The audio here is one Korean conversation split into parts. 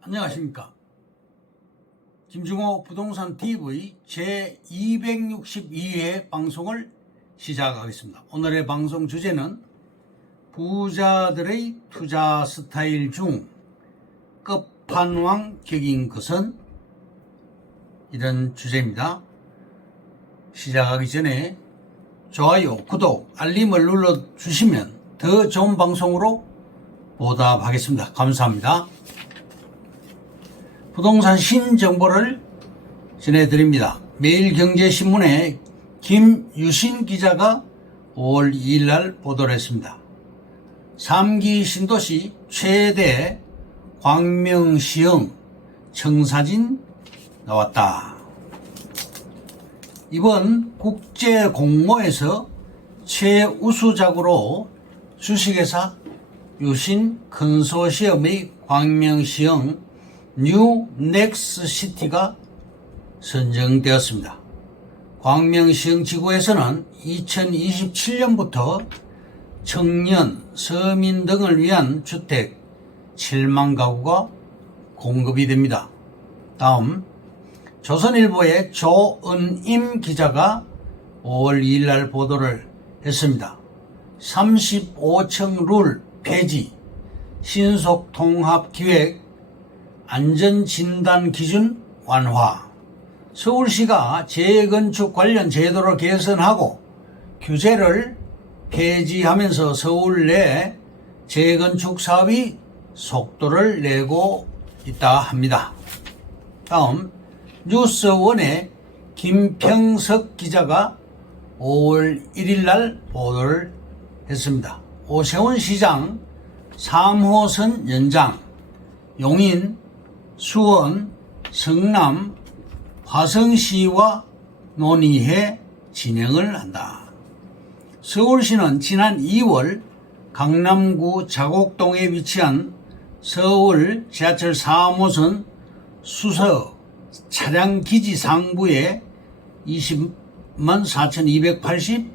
안녕하십니까. 김중호 부동산 TV 제262회 방송을 시작하겠습니다. 오늘의 방송 주제는 부자들의 투자 스타일 중 끝판왕격인 것은? 이런 주제입니다. 시작하기 전에 좋아요, 구독, 알림을 눌러주시면 더 좋은 방송으로 보답하겠습니다. 감사합니다. 부동산 신정보를 전해드립니다. 매일경제신문의 김유신 기자가 5월 2일 날 보도를 했습니다. 3기 신도시 최대 광명시형 청사진 나왔다. 이번 국제공모에서 최우수작으로 주식회사 유신 컨소시엄의 광명시형 뉴 넥스시티가 선정되었습니다. 광명시형 지구에서는 2027년부터 청년, 서민 등을 위한 주택 7만 가구가 공급이 됩니다. 다음 조선일보의 조은임 기자가 5월 2일 날 보도를 했습니다. 35층 룰 폐지, 신속 통합 기획, 안전진단 기준 완화. 서울시가 재건축 관련 제도를 개선하고 규제를 폐지하면서 서울 내 재건축 사업이 속도를 내고 있다 합니다. 다음 뉴스원의 김평석 기자가 5월 1일 날 보도를 했습니다. 오세훈 시장 3호선 연장, 용인, 수원, 성남, 화성시와 논의해 진행을 한다. 서울시는 지난 2월 강남구 자곡동에 위치한 서울 지하철 3호선 수서 차량기지 상부에 204,280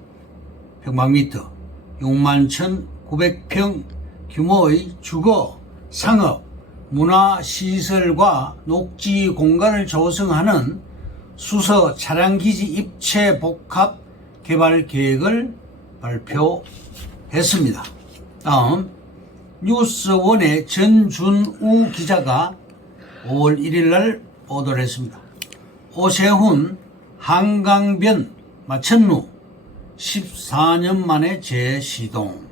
평방미터, 61,900평 규모의 주거, 상업, 문화시설과 녹지 공간을 조성하는 수서 차량기지 입체 복합 개발 계획을 발표했습니다. 다음 뉴스원의 전준우 기자가 5월 1일 날 보도를 했습니다. 오세훈 한강변 마천루 14년 만에 재시동,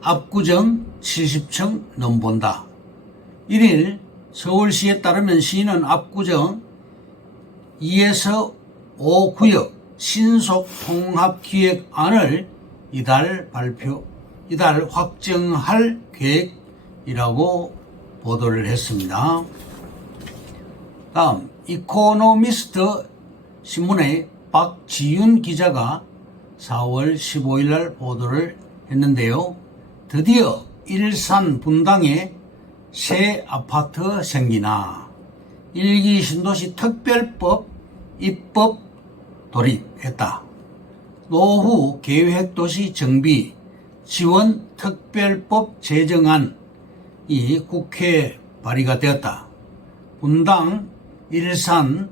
압구정 70층 넘본다. 1일 서울시에 따르면 시는 압구정 2에서 5구역 신속 통합 기획안을 이달 확정할 계획이라고 보도를 했습니다. 다음 이코노미스트 신문의 박지윤 기자가 4월 15일 날 보도를 했는데요. 드디어 일산 분당에 새 아파트 생기나, 1기 신도시 특별법 입법 돌입했다. 노후 계획도시 정비 지원 특별법 제정안이 국회에 발의가 되었다. 분당, 일산,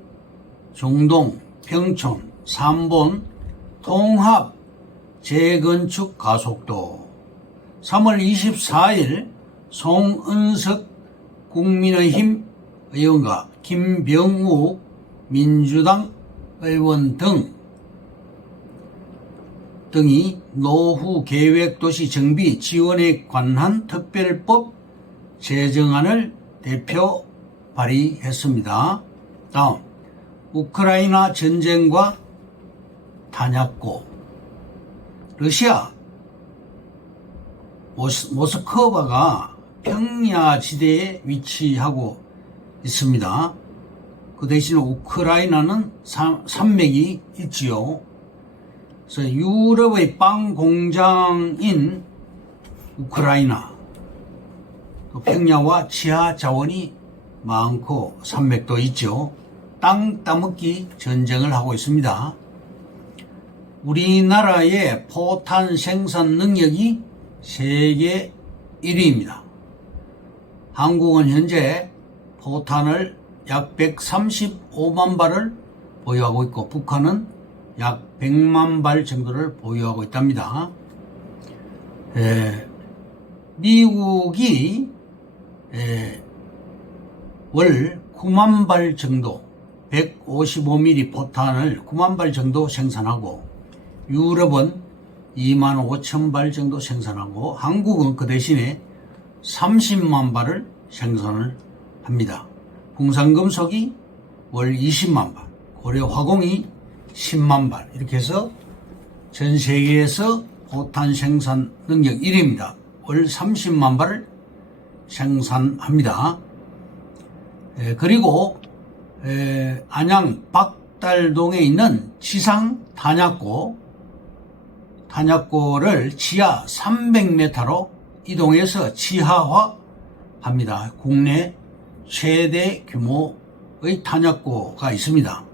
종동, 평촌, 삼본 통합 재건축 가속도. 3월 24일 송은석 국민의힘 의원과 김병욱 민주당 의원 등이 노후 계획도시 정비 지원에 관한 특별법 제정안을 대표 발의했습니다. 다음 우크라이나 전쟁과 탄약고. 러시아 모스크바가 평야지대에 위치하고 있습니다. 그 대신 우크라이나는 산맥이 있지요. 그래서 유럽의 빵 공장인 우크라이나, 또 평야와 지하 자원이 많고 산맥도 있죠. 땅 따먹기 전쟁을 하고 있습니다. 우리나라의 포탄 생산 능력이 세계 1위입니다. 한국은 현재 포탄을 약 135만 발을 보유하고 있고 북한은 약 100만 발 정도를 보유하고 있답니다. 미국이 월 9만 발 정도 155mm 포탄을 9만 발 정도 생산하고 유럽은 2만 5천 발 정도 생산하고 한국은 그 대신에 30만 발을 생산을 합니다. 풍산금속이 월 20만 발, 고려화공이 10만 발 이렇게 해서 전 세계에서 포탄 생산 능력 1위입니다. 월 30만 발을 생산합니다. 그리고 안양 박달동에 있는 지상 탄약고를 지하 300m로 이동해서 지하화합니다. 국내 최대 규모의 탄약고가 있습니다.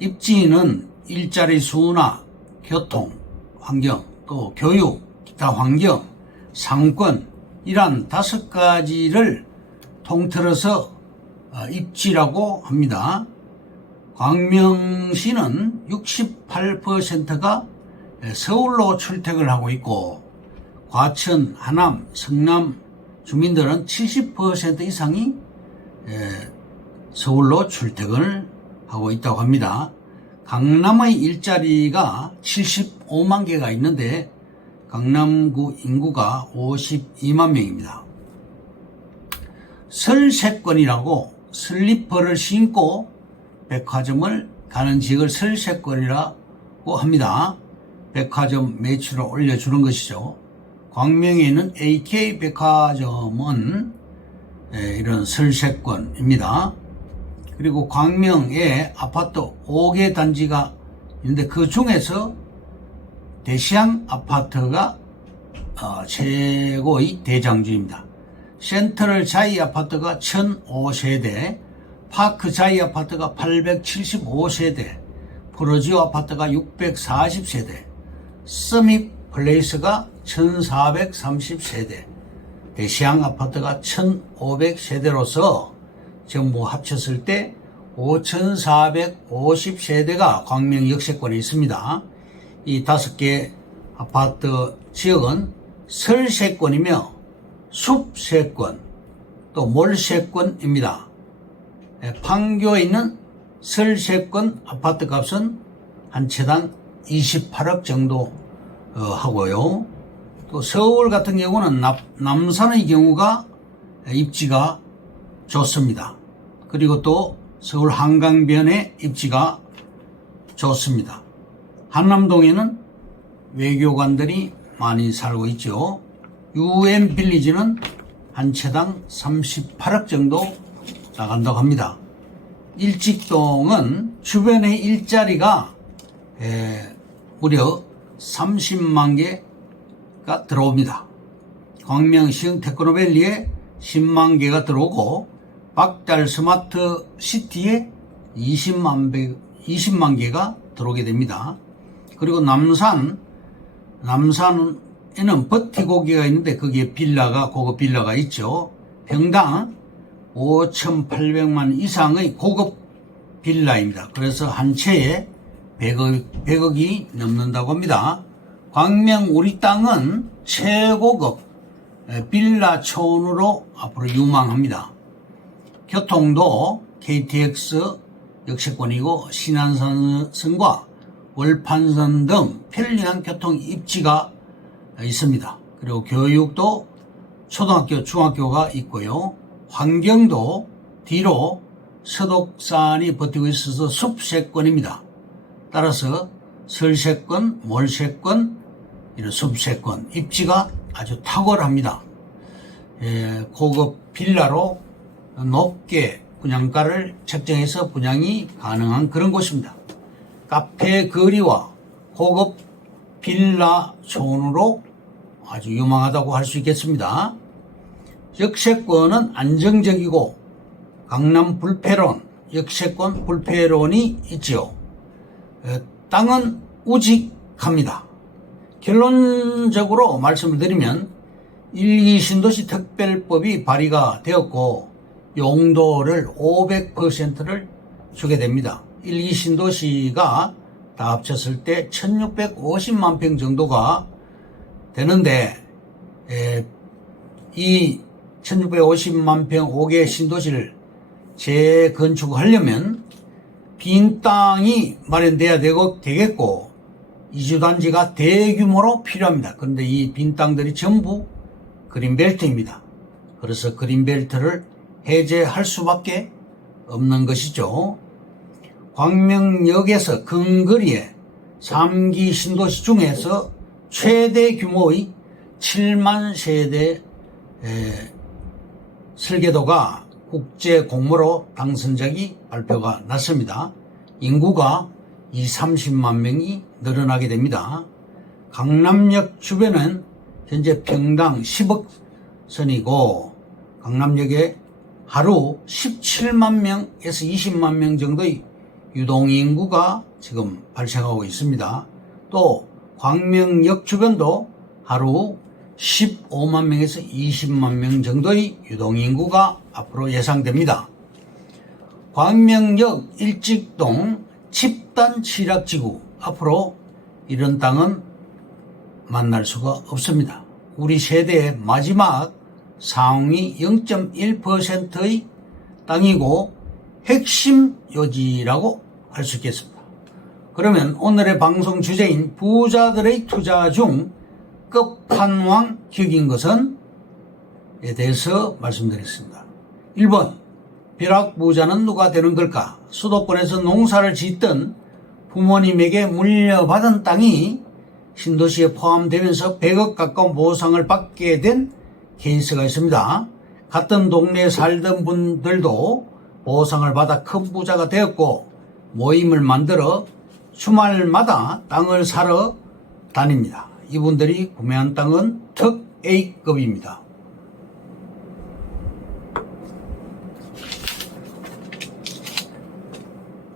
입지는 일자리 수나 교통, 환경, 또 교육, 기타 환경, 상권 이러한 5가지를 통틀어서 입지라고 합니다. 광명시는 68%가 서울로 출퇴근을 하고 있고 과천, 하남, 성남 주민들은 70% 이상이 서울로 출퇴근을 하고 있다고 합니다. 강남의 일자리가 75만 개가 있는데 강남구 인구가 52만 명입니다. 설세권이라고 슬리퍼를 신고 백화점을 가는 지역을 설세권이라고 합니다. 백화점 매출을 올려주는 것이죠. 광명에 있는 AK 백화점은 이런 설세권입니다. 그리고 광명에 아파트 5개 단지가 있는데 그 중에서 대시양 아파트가 최고의 대장주입니다. 센트럴 자이 아파트가 1005세대, 파크 자이 아파트가 875세대, 프로지오 아파트가 640세대, 서밋 플레이스가 1430세대, 대시양 아파트가 1500세대로서 전부 합쳤을 때 5450세대가 광명 역세권에 있습니다. 이 5개 아파트 지역은 설세권이며 숲세권 또 몰세권입니다. 판교에 있는 설세권 아파트 값은 한 채당 28억 정도 하고요. 또 서울 같은 경우는 남산의 경우가 입지가 좋습니다. 그리고 또 서울 한강변의 입지가 좋습니다. 한남동에는 외교관들이 많이 살고 있죠. UN 빌리지는 한 채당 38억 정도 나간다고 합니다. 일직동은 주변의 일자리가 무려 30만 개가 들어옵니다. 광명시흥 테크노밸리에 10만 개가 들어오고 박달 스마트 시티에 20만 개가 들어오게 됩니다. 그리고 남산에는 버티고기가 있는데 거기에 고급 빌라가 있죠. 평당 5,800만 이상의 고급 빌라입니다. 그래서 한 채에 100억이 넘는다고 합니다. 광명 우리 땅은 최고급 빌라촌으로 앞으로 유망합니다. 교통도 KTX 역세권이고 신안선과 월판선 등 편리한 교통 입지가 있습니다. 그리고 교육도 초등학교, 중학교가 있고요. 환경도 뒤로 서독산이 버티고 있어서 숲세권입니다. 따라서 설세권, 몰세권, 이런 숲세권 입지가 아주 탁월합니다. 고급 빌라로 높게 분양가를 책정해서 분양이 가능한 그런 곳입니다. 카페 거리와 고급 빌라촌으로 아주 유망하다고 할 수 있겠습니다. 역세권은 안정적이고 강남 불패론, 역세권 불패론이 있지요. 땅은 우직합니다. 결론적으로 말씀을 드리면 1기 신도시 특별법이 발의가 되었고 용도를 500%를 주게 됩니다. 1기 신도시가 다 합쳤을 때 1650만 평 정도가 되는데 이 1650만 평 5개 신도시를 재건축하려면 빈 땅이 마련돼야 되겠고 이주단지가 대규모로 필요합니다. 그런데 이 빈 땅들이 전부 그린벨트입니다. 그래서 그린벨트를 해제할 수밖에 없는 것이죠. 광명역에서 근거리에 3기 신도시 중에서 최대 규모의 7만 세대 설계도가 국제 공모로 당선작이 발표가 났습니다. 인구가 30만 명이 늘어나게 됩니다. 강남역 주변은 현재 평당 10억 선이고 강남역에 하루 17만 명에서 20만 명 정도의 유동인구가 지금 발생하고 있습니다. 또 광명역 주변도 하루 15만 명에서 20만 명 정도의 유동인구가 앞으로 예상됩니다. 광명역 일직동 집단 취락지구, 앞으로 이런 땅은 만날 수가 없습니다. 우리 세대의 마지막 상위 0.1%의 땅이고 핵심 요지라고 할 수 있겠습니다. 그러면 오늘의 방송 주제인 부자들의 투자 중 끝판왕격인 것은 에 대해서 말씀드리겠습니다. 1번, 벼락부자는 누가 되는 걸까? 수도권에서 농사를 짓던 부모님에게 물려받은 땅이 신도시에 포함되면서 100억 가까운 보상을 받게 된 케이스가 있습니다. 같은 동네에 살던 분들도 보상을 받아 큰 부자가 되었고 모임을 만들어 주말마다 땅을 사러 다닙니다. 이분들이 구매한 땅은 특 A급입니다.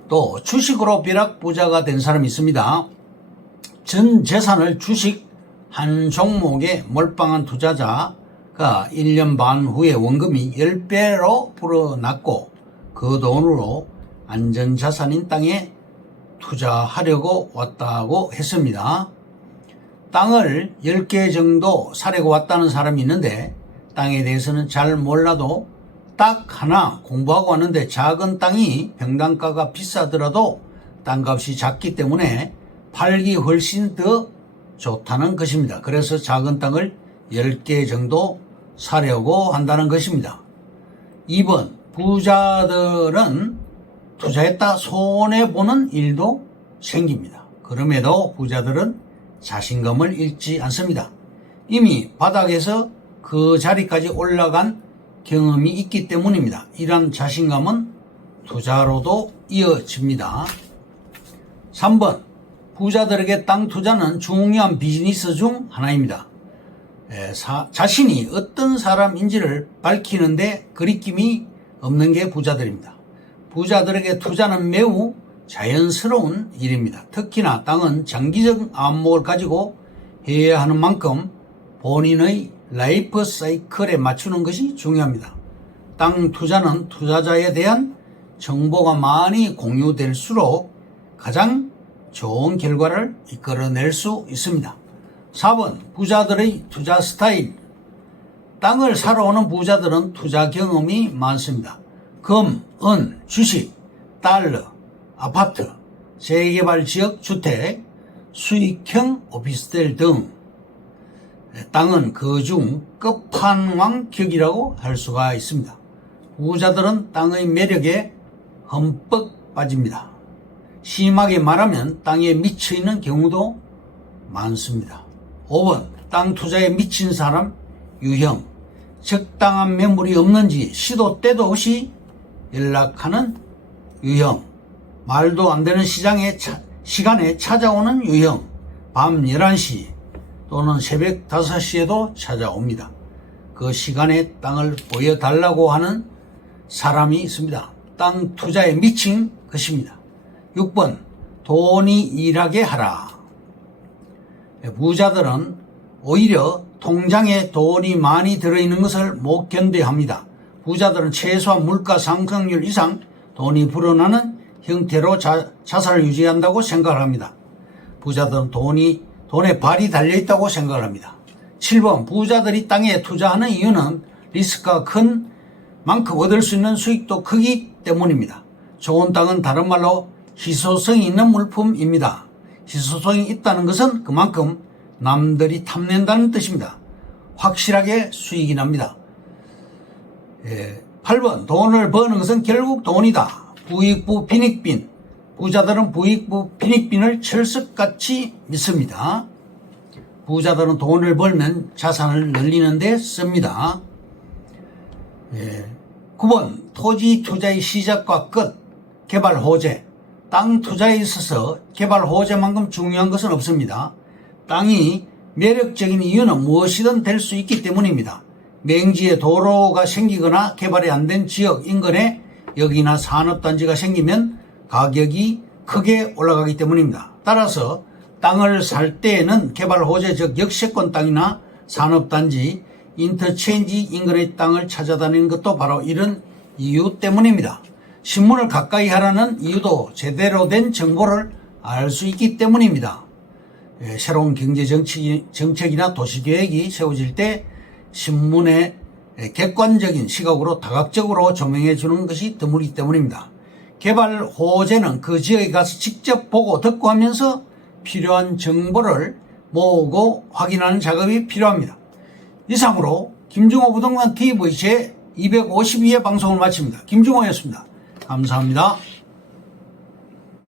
또 주식으로 벼락부자가 된 사람이 있습니다. 전 재산을 주식 한 종목에 몰빵한 투자자가 1년 반 후에 원금이 10배로 불어났고 그 돈으로 안전자산인 땅에 투자하려고 왔다고 했습니다. 땅을 10개 정도 사려고 왔다는 사람이 있는데 땅에 대해서는 잘 몰라도 딱 하나 공부하고 왔는데 작은 땅이 평당가가 비싸더라도 땅값이 작기 때문에 팔기 훨씬 더 좋다는 것입니다. 그래서 작은 땅을 10개 정도 사려고 한다는 것입니다. 2번, 부자들은 투자했다 손해보는 일도 생깁니다. 그럼에도 부자들은 자신감을 잃지 않습니다. 이미 바닥에서 그 자리까지 올라간 경험이 있기 때문입니다. 이러한 자신감은 투자로도 이어집니다. 3번, 부자들에게 땅 투자는 중요한 비즈니스 중 하나입니다. 자신이 어떤 사람인지를 밝히는데 거리낌이 없는 게 부자들입니다. 부자들에게 투자는 매우 자연스러운 일입니다. 특히나 땅은 장기적 안목을 가지고 해야 하는 만큼 본인의 라이프 사이클에 맞추는 것이 중요합니다. 땅 투자는 투자자에 대한 정보가 많이 공유될수록 가장 좋은 결과를 이끌어낼 수 있습니다. 4번, 부자들의 투자 스타일. 땅을 사러 오는 부자들은 투자 경험이 많습니다. 금, 은, 주식, 달러, 아파트, 재개발지역 주택, 수익형 오피스텔 등 땅은 그중 끝판왕격이라고 할 수가 있습니다. 부자들은 땅의 매력에 흠뻑 빠집니다. 심하게 말하면 땅에 미쳐있는 경우도 많습니다. 5번, 땅 투자에 미친 사람 유형. 적당한 매물이 없는지 시도 때도 없이 연락하는 유형. 말도 안 되는 시간에 찾아오는 유형. 밤 11시 또는 새벽 5시에도 찾아옵니다. 그 시간에 땅을 보여달라고 하는 사람이 있습니다. 땅 투자에 미친 것입니다. 6번, 돈이 일하게 하라. 부자들은 오히려 통장에 돈이 많이 들어있는 것을 못 견뎌야 합니다. 부자들은 최소한 물가 상승률 이상 돈이 불어나는 형태로 자산을 유지한다고 생각을 합니다. 부자들은 돈에 발이 달려있다고 생각을 합니다. 7번 부자들이 땅에 투자하는 이유는 리스크가 큰 만큼 얻을 수 있는 수익도 크기 때문입니다. 좋은 땅은 다른 말로 희소성이 있는 물품입니다. 희소성이 있다는 것은 그만큼 남들이 탐낸다는 뜻입니다. 확실하게 수익이 납니다. 8번 돈을 버는 것은 결국 돈이다. 부익부 빈익빈. 부자들은 부익부 빈익빈을 철석같이 믿습니다. 부자들은 돈을 벌면 자산을 늘리는 데 씁니다. 9번 토지 투자의 시작과 끝. 개발 호재. 땅 투자에 있어서 개발 호재만큼 중요한 것은 없습니다. 땅이 매력적인 이유는 무엇이든 될 수 있기 때문입니다. 맹지에 도로가 생기거나 개발이 안 된 지역 인근에 역이나 산업단지가 생기면 가격이 크게 올라가기 때문입니다. 따라서 땅을 살 때에는 개발 호재 즉 역세권 땅이나 산업단지, 인터체인지 인근의 땅을 찾아다니는 것도 바로 이런 이유 때문입니다. 신문을 가까이 하라는 이유도 제대로 된 정보를 알 수 있기 때문입니다. 새로운 경제정책이나 도시계획이 세워질 때 신문에 객관적인 시각으로 다각적으로 조명해 주는 것이 드물기 때문입니다. 개발 호재는 그 지역에 가서 직접 보고 듣고 하면서 필요한 정보를 모으고 확인하는 작업이 필요합니다. 이상으로 김중호 부동산 TV 제 252회 방송을 마칩니다. 김중호였습니다. 감사합니다.